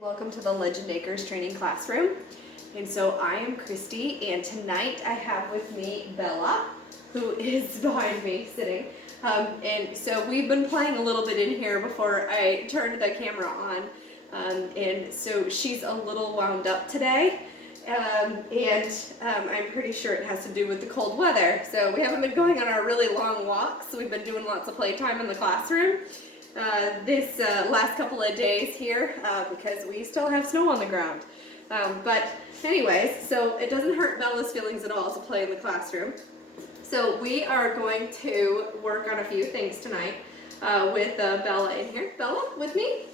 Welcome to the Legend Acres Training Classroom. And so I am Christy, and tonight I have with me Bella, who is behind me sitting. And so we've been playing a little bit in here before I turned the camera on. And so she's a little wound up today. I'm pretty sure it has to do with the cold weather. So we haven't been going on our really long walks. We've been doing lots of playtime in the classroom this last couple of days here because we still have snow on the ground. But anyways, so it doesn't hurt Bella's feelings at all to play in the classroom. So we are going to work on a few things tonight with Bella in here. Bella, with me?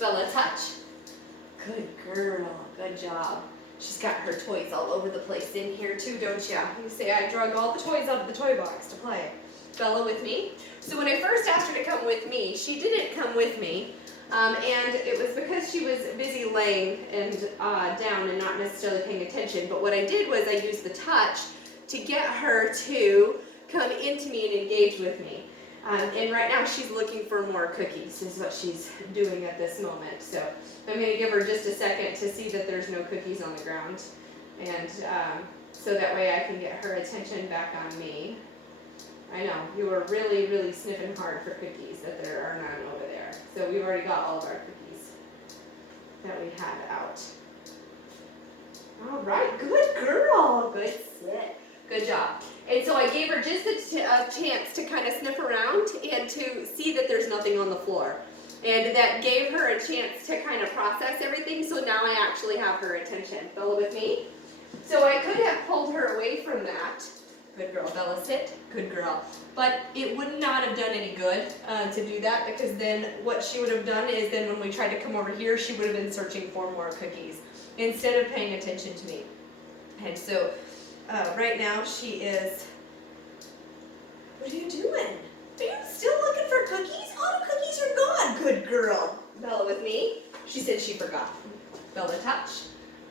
Bella, touch. Good girl, good job. She's got her toys all over the place in here too, don't ya? You say I drug all the toys out of the toy box to play. Bella, with me? So when I first asked her to come with me, she didn't come with me. And it was because she was busy laying and down and not necessarily paying attention. But what I did was I used the touch to get her to come into me and engage with me. And right now she's looking for more cookies is what she's doing at this moment. So I'm going to give her just a second to see that there's no cookies on the ground. And so that way I can get her attention back on me. I know, you were really, really sniffing hard for cookies that there are none over there. So we've already got all of our cookies that we had out. All right, good girl, good sit, good job. And so I gave her just a chance to kind of sniff around and to see that there's nothing on the floor. And that gave her a chance to kind of process everything, so now I actually have her attention. Bella, with me? So I could have pulled her away from that. Good girl, Bella, sit. Good girl. But it would not have done any good to do that, because then what she would have done is then when we tried to come over here, she would have been searching for more cookies instead of paying attention to me. And so right now she is, what are you doing? Are you still looking for cookies? All the cookies are gone. Good girl. Bella, with me? She said she forgot. Bella, touch.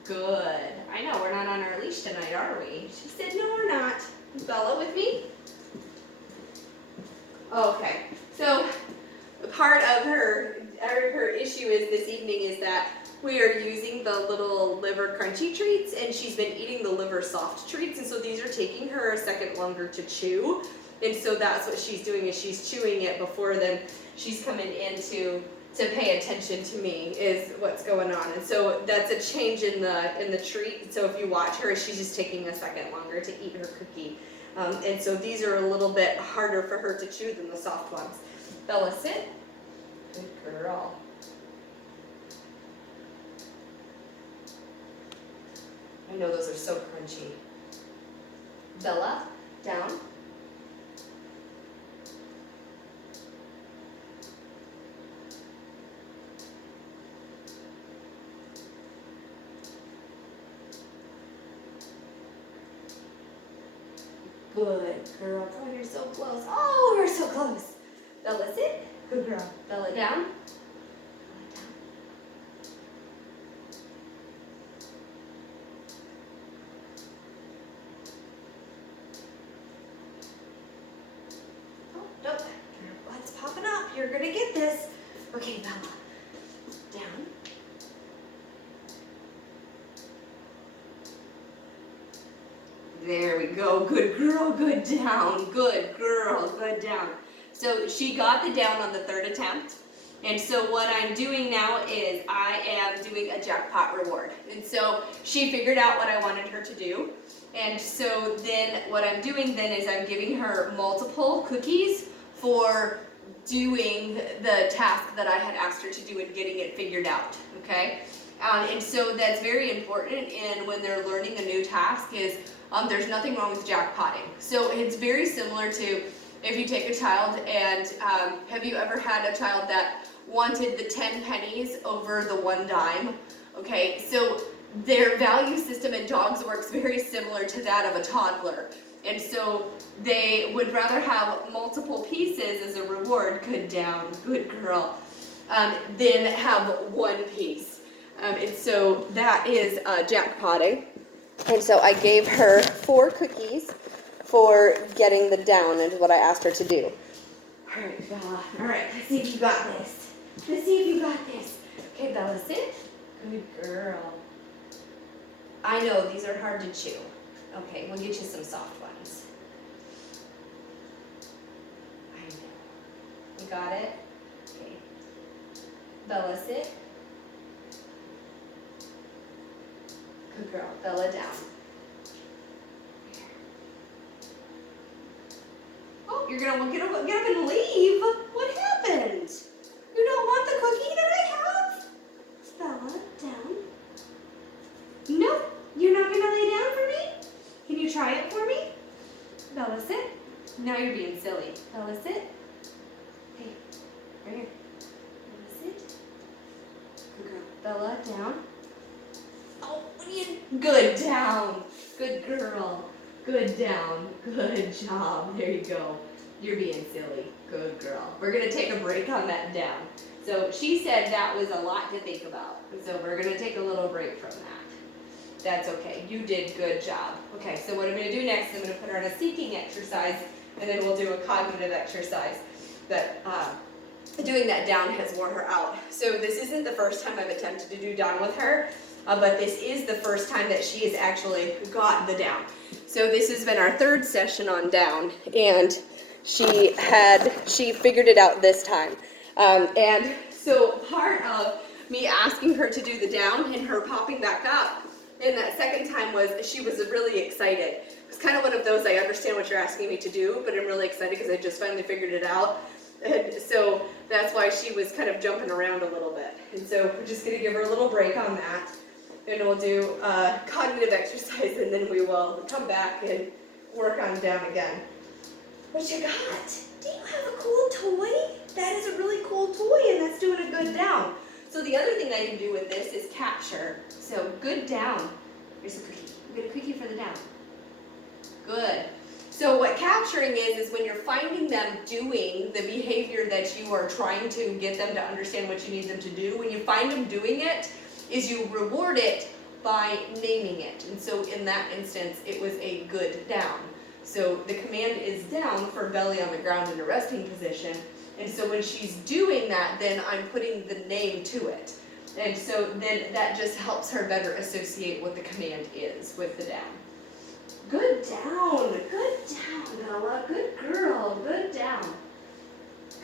Good. I know, we're not on our leash tonight, are we? She said, no, we're not. Bella, with me? Okay, so part of her issue is this evening is that we are using the little liver crunchy treats, and she's been eating the liver soft treats, and so these are taking her a second longer to chew. And so that's what she's doing, is she's chewing it before then she's coming in to pay attention to me is what's going on. And so that's a change in the treat. So if you watch her, she's just taking a second longer to eat her cookie. And so these are a little bit harder for her to chew than the soft ones. Bella, sit. Good girl. I know those are so crunchy. Bella, down. Good girl. Oh, you're so close. Oh, you're so close. Bella, sit. Good girl. Bella, down. Bella, down. Oh, don't. What's popping up? You're going to get this. Okay, Bella. Down. There we go. Good girl, good down. Good girl, good down. So she got the down on the third attempt. And so what I'm doing now is I am doing a jackpot reward. And so she figured out what I wanted her to do. And so then what I'm doing then is I'm giving her multiple cookies for doing the task that I had asked her to do and getting it figured out, okay? And so that's very important, and when they're learning a new task is there's nothing wrong with jackpotting. So it's very similar to if you take a child and have you ever had a child that wanted the 10 pennies over the 1 dime? Okay, so their value system in dogs works very similar to that of a toddler. And so they would rather have multiple pieces as a reward, good down, good girl, than have 1 piece. And so that is jackpotting. And so I gave her 4 cookies for getting the down and what I asked her to do. All right, Bella. All right, let's see if you got this. Let's see if you Bella, sit. Good girl. I know, these are hard to chew. Okay, we'll get you some soft ones. I know. You got it? Okay. Bella, sit. Good girl. Bella, down. Oh, you're gonna get up and leave? What happened? You don't want the cookie that I have? Bella, down. No, you're not gonna lay down for me? Can you try it for me? Bella, sit. Now you're being silly. Bella, sit. Hey, right here. Bella, sit. Good girl. Bella, down. Oh, what are you? Good, down. Good girl. Good, down. Good job. There you go. You're being silly. Good girl. We're gonna take a break on that down. So she said that was a lot to think about. So we're gonna take a little break from that. That's okay. You did good job. Okay, so what I'm gonna do next is I'm gonna put her on a seeking exercise, and then we'll do a cognitive exercise. That doing that down has wore her out. So this isn't the first time I've attempted to do down with her, but this is the first time that she has actually got the down. So this has been our third session on down, and she figured it out this time. And so part of me asking her to do the down and her popping back up in that second time was she was really excited. It's kind of one of those, I understand what you're asking me to do, but I'm really excited because I just finally figured it out. And so that's why she was kind of jumping around a little bit. And so we're just going to give her a little break on that. And we'll do cognitive exercise, and then we will come back and work on down again. What you got? Do you have a cool toy? That is a really cool toy, and that's doing a good down. So the other thing I can do with this is capture. So good down. Here's a cookie. We get a cookie for the down. Good. So what capturing is when you're finding them doing the behavior that you are trying to get them to understand what you need them to do, when you find them doing it, is you reward it by naming it. And so in that instance, it was a good down. So the command is down for belly on the ground in a resting position. And so when she's doing that, then I'm putting the name to it. And so then that just helps her better associate what the command is with the down. Good down. Good down, Bella. Good girl. Good down.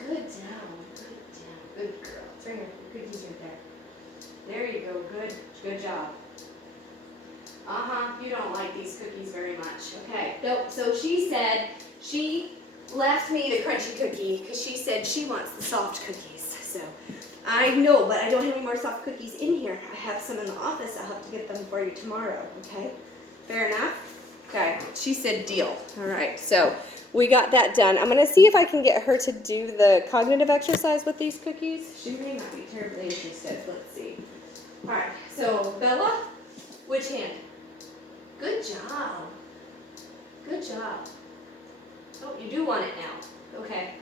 Good down. Good down. Good girl. It's right here. The cookies right there. There you go. Good job. You don't like these cookies very much. Okay. Nope. So she said she left me the crunchy cookie because she said she wants the soft cookies. So I know, but I don't have any more soft cookies in here. I have some in the office. I'll have to get them for you tomorrow. Okay. Fair enough? Okay. She said deal. All right. So we got that done. I'm going to see if I can get her to do the cognitive exercise with these cookies. She may not be terribly interested. Let's see. All right. So Bella, which hand? Good job. Good job. Oh, you do want it now. Okay.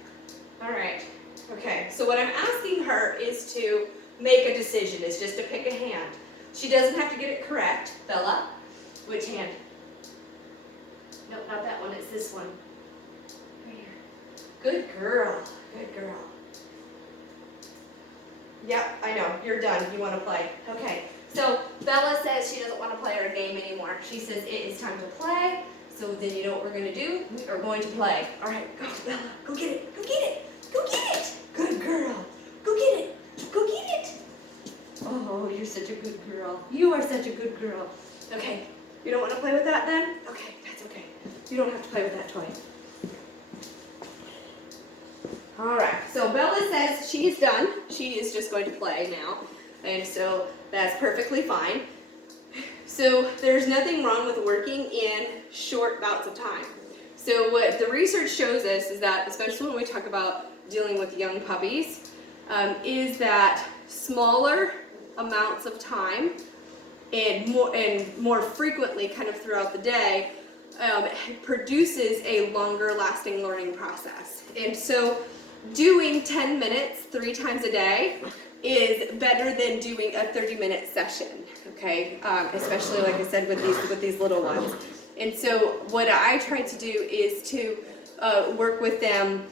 All right. Okay. So what I'm asking her is to make a decision. It's just to pick a hand. She doesn't have to get it correct. Bella, which hand? Nope, not that one. It's this one. Right here. Good girl. Good girl. Yep, I know. You're done. You want to play. Okay. So Bella says she doesn't want to play our game anymore. She says it is time to play. So then you know what we're going to do? We are going to play. All right, go, Bella. Go get it. Go get it. Go get it. Good girl. Go get it. Go get it. Oh, you're such a good girl. You are such a good girl. Okay. You don't want to play with that then? Okay, that's okay. You don't have to play with that toy. All right. So Bella says she's done. She is just going to play now. And so that's perfectly fine. So there's nothing wrong with working in short bouts of time. So what the research shows us is that, especially when we talk about dealing with young puppies, is that smaller amounts of time and more frequently kind of throughout the day produces a longer lasting learning process. And so doing 10 minutes 3 times a day is better than doing a 30-minute session, okay? Especially, like I said, with these little ones. And so what I try to do is to work with them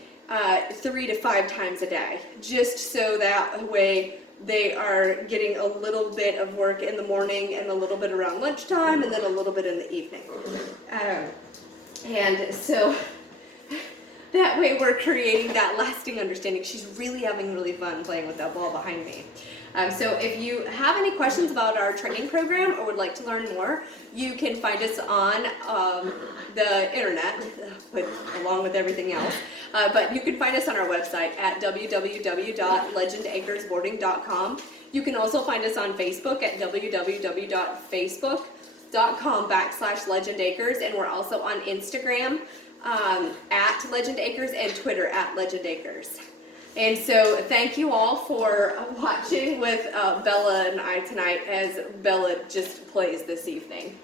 3 to 5 times a day, just so that way they are getting a little bit of work in the morning and a little bit around lunchtime and then a little bit in the evening. And so that way we're creating that lasting understanding. She's really having really fun playing with that ball behind me. So if you have any questions about our training program or would like to learn more, you can find us on the internet, along with everything else. But you can find us on our website at www.legendacresboarding.com. You can also find us on Facebook at www.facebook.com/legendacres, and we're also on Instagram at legendacres and Twitter at legendacres. And so thank you all for watching with Bella and I tonight as Bella just plays this evening.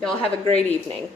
Y'all have a great evening.